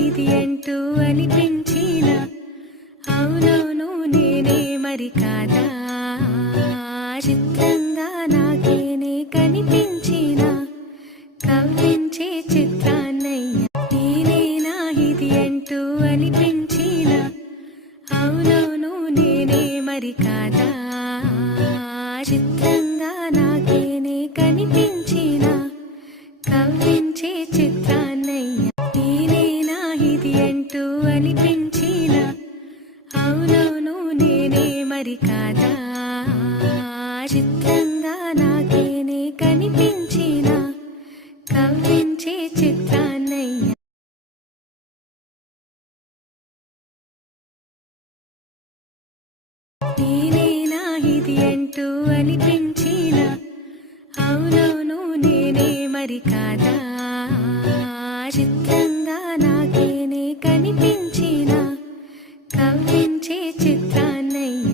ఇది అంటూ అనిపించిన అవునవును నేనే మరి కాదా చిత్రంగా నాకేనే కనిపించిన కవ్వించే చిత్రాన్నయ్య నేనేనా ఇది అంటూ అనిపించిన అవునవును నేనే మరి కాదా చిత్రంగా నాకేనే కనిపించిన కవ్వించే చిత్రాన్నయ్య నేనేనా ఇది అంటూ అనిపించిన అవునవును నేనే మరి కాదా చిత్రంగా నాకేనే కనిపించిన కవ్వించే చిత్రాన్నయ్య నేనేనా ఇది అంటూ అనిపించిన అవునవును నేనే మరి కాదా చిత్రంగా నాకేనే కనిపించిన కవ్వించే చిత్రాన్నయ్య